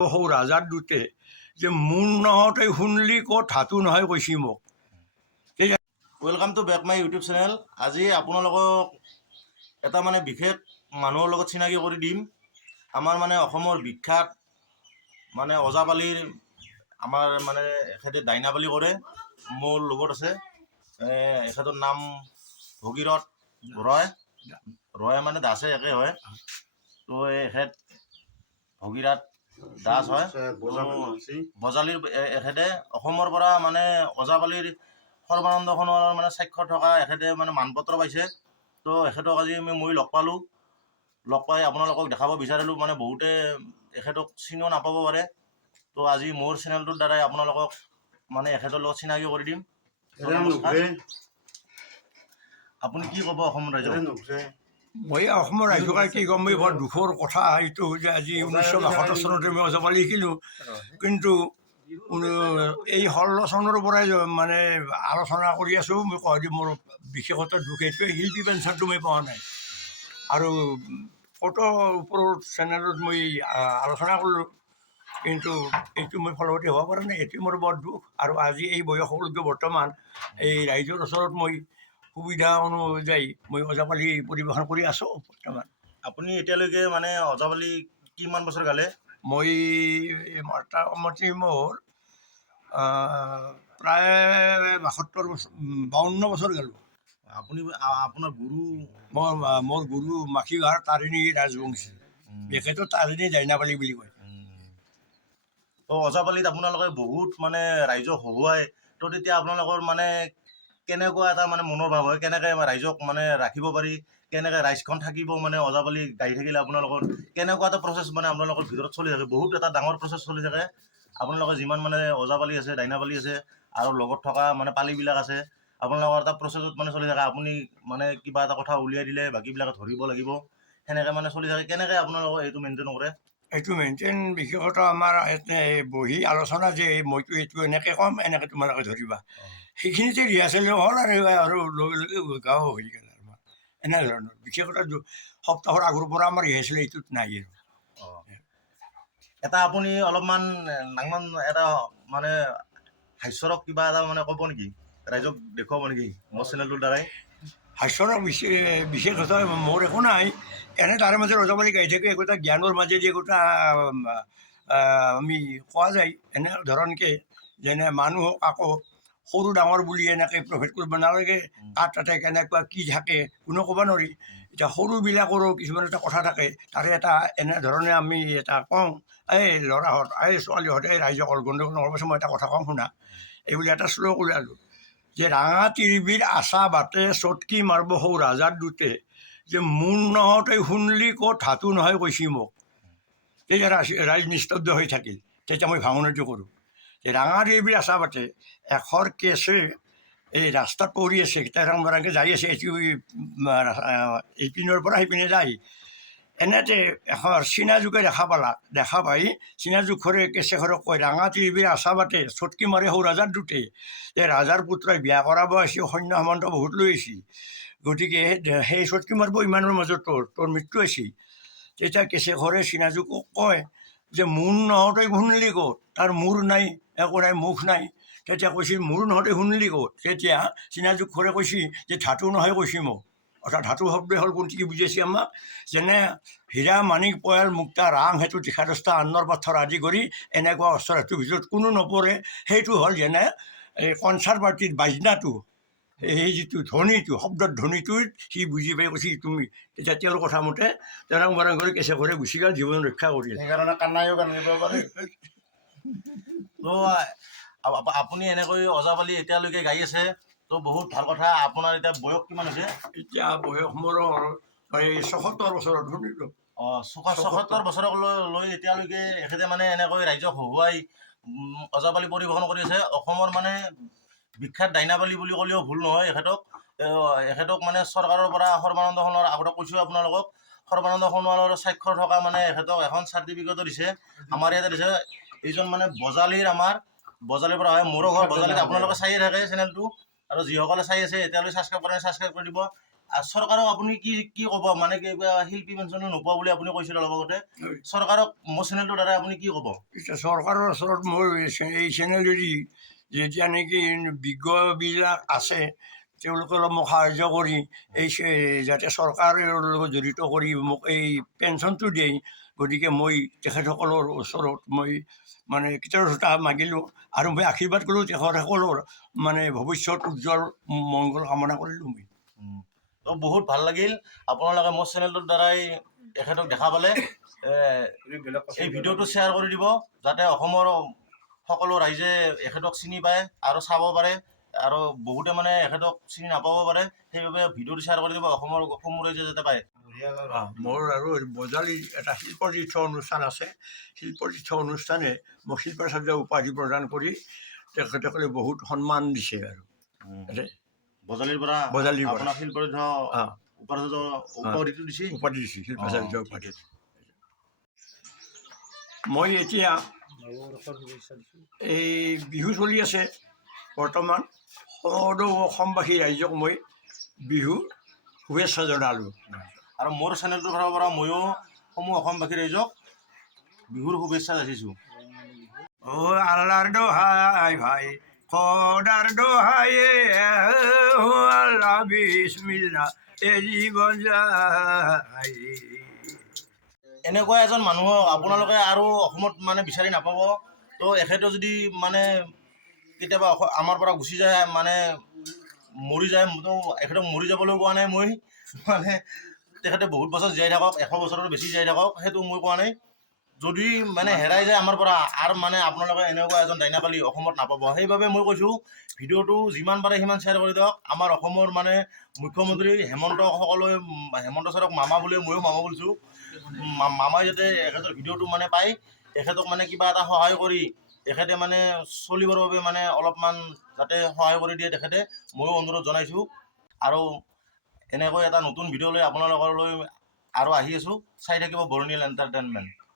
সৌ ৰাজাৰ দূতে যে মোৰ নহওঁতে শুনলি ক'ত ধাতু নহয় কৈছি মোক। Welcome to back my YouTube channel. আজি আপোনালোকক এটা মানে বিশেষ মানুহৰ লগত চিনাকি কৰি দিম। আমাৰ মানে অসমৰ বিখ্যাত মানে ওজাপালিৰ আমাৰ মানে এখেতে দাইনাপালি কৰে। মোৰ লগত আছে এখেতৰ নাম ভগীৰথ ৰয় মানে দাসে একে হয়। তো এখেত ভগীৰথ দাস হয়। বজালিৰ এখেতে অসমৰ পৰা মানে ওজাপালিৰ সৰ্বানন্দ সোণোৱালৰ মানে স্বাক্ষৰ থকা এখেতে মানে মানপত্ৰ পাইছে। তো এখেতক আজি মই লগ পালোঁ। লগ পাই আপোনালোকক দেখাব বিচাৰিলোঁ। মানে বহুতে এখেতক চিনিও নাপাব পাৰে। তো আজি মোৰ চেনেলটোৰ দ্বাৰাই আপোনালোকক মানে এখেতৰ লগত চিনাকি কৰি দিম। আপুনি কি ক'ব অসমৰ ৰাইজক? মই অসমৰ ৰাইজক কি ক'ম, মই বৰ দুখৰ কথা এইটো যে আজি 1972 চনতে মই ওজাপালি শিকিলোঁ, কিন্তু এই 16 চনৰ পৰাই মানে আলোচনা কৰি আছোঁ। মই কওঁ যে মোৰ বিশেষত দুখ এইটোৱে, শিল্পী পেঞ্চনটো মই পোৱা নাই। আৰু ফটো ওপৰৰ চেনেলত মই আলোচনা কৰিলোঁ, কিন্তু এইটো মই ফলৱতী হ'ব পৰা নাই। এইটো মোৰ বৰ দুখ। আৰু আজি এই বয়সলৈকে বৰ্তমান এই ৰাইজৰ ওচৰত মই সুবিধা অনুযায়ী মই ওজাপালি পৰিৱেশন কৰি আছোঁ বৰ্তমান। আপুনি এতিয়ালৈকে মানে ওজাপালি কিমান বছৰ গালে? মই মোটামুটি মোৰ প্ৰায় 52 বছৰ গালোঁ। আপুনি আপোনাৰ গুৰু? মোৰ গুৰু মাখিগাৰ তাৰিণী ৰাজবংশী, তেখেতৰ তাৰিণী দাইনাপালি বুলি কয়। ওজাপালিত আপোনালোকে বহুত মানে ৰাইজক হহুৱাই, তো তেতিয়া আপোনালোকৰ মানে কেনেকুৱা এটা মানে মনৰ ভাৱ হয়? কেনেকৈ ৰাইজক মানে ৰাখিব পাৰি, কেনেকৈ ৰাইজখন থাকিব মানে ওজাপালি গাই থাকিলে আপোনালোকৰ কেনেকুৱা এটা প্ৰচেছ মানে আপোনালোকৰ ভিতৰত চলি থাকে? বহুত এটা ডাঙৰ প্ৰচেছ চলি থাকে। আপোনালোকৰ যিমান মানে ওজাপালি আছে, দাইনাপালি আছে আৰু লগত থকা মানে পালিবিলাক আছে, আপোনালোকৰ এটা প্ৰচেছত মানে চলি থাকে। আপুনি মানে কিবা এটা কথা উলিয়াই দিলে বাকীবিলাকে ধৰিব লাগিব, সেনেকৈ মানে চলি থাকে। কেনেকৈ আপোনালোকে এইটো মেইনটেইন কৰে? এইটো মেইনটেইন বিশেষত আমাৰ বহি আলোচনা যে মইতো এইটো এনেকৈ ক'ম, এনেকৈ তোমালোকে ধৰিবা, সেইখিনিতে ৰিহাৰ্চেলো হ'ল আৰু লগে লগে গাঁও হৈ গ'ল। আমাৰ এনেধৰণৰ বিশেষত সপ্তাহৰ আগৰ পৰা আমাৰ ৰিহাৰ্চেল এইটোত নাই আৰু। এটা আপুনি অলপমান ডাঙৰ এটা মানে হাস্যৰক কিবা এটা মানে ক'ব নেকি? ৰাইজক দেখুৱাব নেকি মোৰ চেনেলটোৰ দ্বাৰাই? হাস্যৰক বিশেষত মোৰ একো নাই। এনে তাৰে মাজত ওজাপালি গাই থাকে, একোটা জ্ঞানৰ মাজেদি একোটা আমি কোৱা যায়। এনে ধৰণকৈ যেনে মানুহক আকৌ সৰু ডাঙৰ বুলি এনেকৈ প্ৰভেদ কৰিব নালাগে। কাৰ তাতে কেনেকুৱা কি থাকে কোনো ক'ব নোৱাৰি। এতিয়া সৰুবিলাকৰো কিছুমান এটা কথা থাকে, তাৰে এটা এনেধৰণে আমি এটা কওঁ, এই ল'ৰাহঁত, এই ছোৱালীহঁত, এই ৰাইজক গণ্ডগোল নহ'বচোন, মই এটা কথা কওঁ শুনা। এইবুলি এটা শ্ল' ওলালোঁ যে ৰাঙা তিৰিবিৰ আচা বাটে চটকি মাৰব সৌ ৰাজাৰ দূতে যে মোৰ নহওঁতে শুনলি ক'ত ধাতু নহয় কৈছি মোক। তেতিয়া ৰাইজ নিস্তব্ধ হৈ থাকিল। তেতিয়া মই ভাঙনটো কৰোঁ যে ৰাঙা তিৰিবিৰ আচা বাটে এশৰ কেছে এই ৰাস্তাত পৰি আছে, তেৰাং বাৰাংকৈ যাই আছে, এইপিনৰ পৰা সেইপিনে যায়। এনেতে এখন চিনাজোকে দেখা পাই চিনাজোখৰে কেঁচেখৰক কয়, ৰাঙা তিৰিবিৰ আচা বাটে চটকি মাৰে সৌ ৰাজাৰ দূতে যে ৰাজাৰ পুত্ৰই বিয়া কৰাব আহিছে, সৈন্য সামন্ত বহুত লৈ আহিছে, গতিকে সেই চটকি মাৰিব ইমানৰ মাজত তোৰ মৃত্যু হৈছে। তেতিয়া কেঁচেখৰে চিনাজোকক কয় যে মোৰ নহওঁতে শুনিলি ক'ত? তাৰ মূৰ নাই, একো নাই, মুখ নাই। তেতিয়া কৈছিল মোৰ নহওঁতে শুনিলি ক'ত? তেতিয়া চিনাজোখৰে কৈছিল যে ধাতু নহয় কৈছে মোক। অৰ্থাৎ ধাতু শব্দ হ'ল কোনটি কি বুজাইছে আমাক? যেনে হীৰা মাণিক পয়াল মুক্তা ৰাং সেইটো তীখাদস্তা আন্নৰ পাথৰ আদি কৰি এনেকুৱা অস্ত্ৰ ধাতুৰ ভিতৰত কোনো নপৰে। সেইটো হ'ল যেনে এই কনচাৰ্ট পাৰ্টিৰ বাজনাটো, সেই যিটো ধ্বনিটো, শব্দৰ ধ্বনিটোত সি বুজি পাই কৈছে তুমি। তেতিয়া তেওঁৰ কথা মতে তেৰাং বাৰাং কৰি কেঁচেখৰে গুচি গ'ল, জীৱন ৰক্ষা কৰিল। সেইকাৰণে কান্নাইও কান্দিব পাৰে। তো আপুনি এনেকৈ ওজাপালি এতিয়ালৈকে গাই আছে, তো বহুত ভাল কথা। আপোনাৰ এতিয়া বয়স কিমান হৈছে? এতিয়া বয়স মোৰ এই ৭৪ বছৰত শুনিলোঁ। ৭৪ বছৰক লৈ এতিয়ালৈকে এখেতে মানে এনেকৈ ৰাইজক হহুৱাই ওজাপালি পৰিৱেশন কৰি আছে। অসমৰ মানে বিখ্যাত দাইনাপালি বুলি ক'লেও ভুল নহয় এখেতক মানে চৰকাৰৰ পৰা সৰ্বানন্দ সোণোৱাল, আগতে কৈছোঁ আপোনালোকক, সৰ্বানন্দ সোণোৱালৰ স্বাক্ষৰ থকা মানে এখেতক এখন চাৰ্টিফিকেটো দিছে, আমাৰ ইয়াতে দিছে। এইজন মানে বজালিৰ পৰা হয়। মোৰো ঘৰ বজালিত। আপোনালোকে চায়ে থাকে চেনেলটো, আৰু যিসকলে চাই আছে এতিয়ালৈ ছাবস্ক্ৰাইব কৰে ছাবস্ক্ৰাইব কৰি দিব। চৰকাৰক আপুনি কি কি ক'ব মানে কিবা শিল্পী পেঞ্চনো নোপোৱা বুলি আপুনি কৈছিল অলপ আগতে চৰকাৰক মোৰ চেনেলটোৰ দ্বাৰা আপুনি কি ক'ব এতিয়া চৰকাৰৰ ওচৰত মোৰ এই চেনেলেদি যেতিয়া নেকি বিজ্ঞবিলাক আছে তেওঁলোকে অলপ মোক সাহাৰ্য কৰি এই যাতে চৰকাৰৰ লগত জড়িত কৰি মোক এই পেঞ্চনটো দিয়ে গতিকে মই তেখেতসকলৰ ওচৰত মই মানে কৃতজ্ঞতা মাগিলোঁ আৰু মই আশীৰ্বাদ কৰোঁ তেখেতসকলৰ মানে ভৱিষ্যত উজ্জ্বল মংগল কামনা কৰিলোঁ মই তো বহুত ভাল লাগিল আপোনালোকে মোৰ চেনেলটোৰ দ্বাৰাই এখেতক দেখা পালে এই ভিডিঅ'টো শ্বেয়াৰ কৰি দিব যাতে অসমৰ সকলো ৰাইজে এখেতক চিনি পায় আৰু চাব পাৰে আৰু বহুতে মানে এখেতক চিনি নাপাব পাৰে সেইবাবে ভিডিঅ'টো শ্বেয়াৰ কৰি দিব অসমৰ সমূহ ৰাইজে যাতে পায় মোৰ আৰু বজালীৰ এটা শিল্পতীৰ্থ অনুষ্ঠান আছে শিল্পতীৰ্থ অনুষ্ঠানে মোক শিল্পাচাৰ্য উপাধি প্ৰদান কৰি তেখেতসকলে বহুত সন্মান দিছে আৰু বজালীৰ পৰা আপোনাক শিল্পতীৰ্থ উপাধিটো দিছে উপাধি দিছে শিল্পাচাৰ্য উপাধি মই এতিয়া এই বিহু চলি আছে বৰ্তমান সকলো অসমবাসী ৰাইজক মই বিহু শুভেচ্ছা জনালোঁ আৰু মোৰ চেনেলটোৰ ফালৰ পৰা ময়ো সমূহ অসমবাসী ৰাইজক বিহুৰ শুভেচ্ছা যাচিছোঁ আল্লাহৰ দোহাই ভাই খোদাৰ দোহাই আল্লাহ বিসমিল্লাহ এই জীৱন যায় এনেকুৱা এজন মানুহক আপোনালোকে আৰু অসমত মানে বিচাৰি নাপাব তো এখেতে যদি মানে কেতিয়াবা আমাৰ পৰা গুচি যায় মানে মৰি যায় তো এখেতক মৰি যাবলৈ কোৱা নাই মই মানে তেখেতে বহুত বছৰ জীয়াই থাকক 100 বছৰৰ বেছি জীয়াই থাকক সেইটো মই কোৱা নাই যদি মানে হেৰাই যায় আমাৰ পৰা আৰু মানে আপোনালোকে এনেকুৱা এজন দাইনাপালি অসমত নাপাব সেইবাবে মই কৈছোঁ ভিডিঅ'টো যিমান পাৰে সিমান শ্বেয়াৰ কৰি দিয়ক আমাৰ অসমৰ মানে মুখ্যমন্ত্ৰী হেমন্ত ছাৰক মামা বুলি ময়ো মামা বুলিছোঁ মামাই যাতে এখেতৰ ভিডিঅ'টো মানে পায় এখেতক মানে কিবা এটা সহায় কৰি এখেতে মানে চলিবৰ বাবে মানে অলপমান যাতে সহায় কৰি দিয়ে তেখেতে ময়ো অনুৰোধ জনাইছোঁ আৰু এনেকৈ এটা নতুন ভিডিঅ' লৈ আপোনালোকলৈ আৰু আহি আছোঁ চাই থাকিব বৰ্ণিল এণ্টাৰটেইনমেণ্ট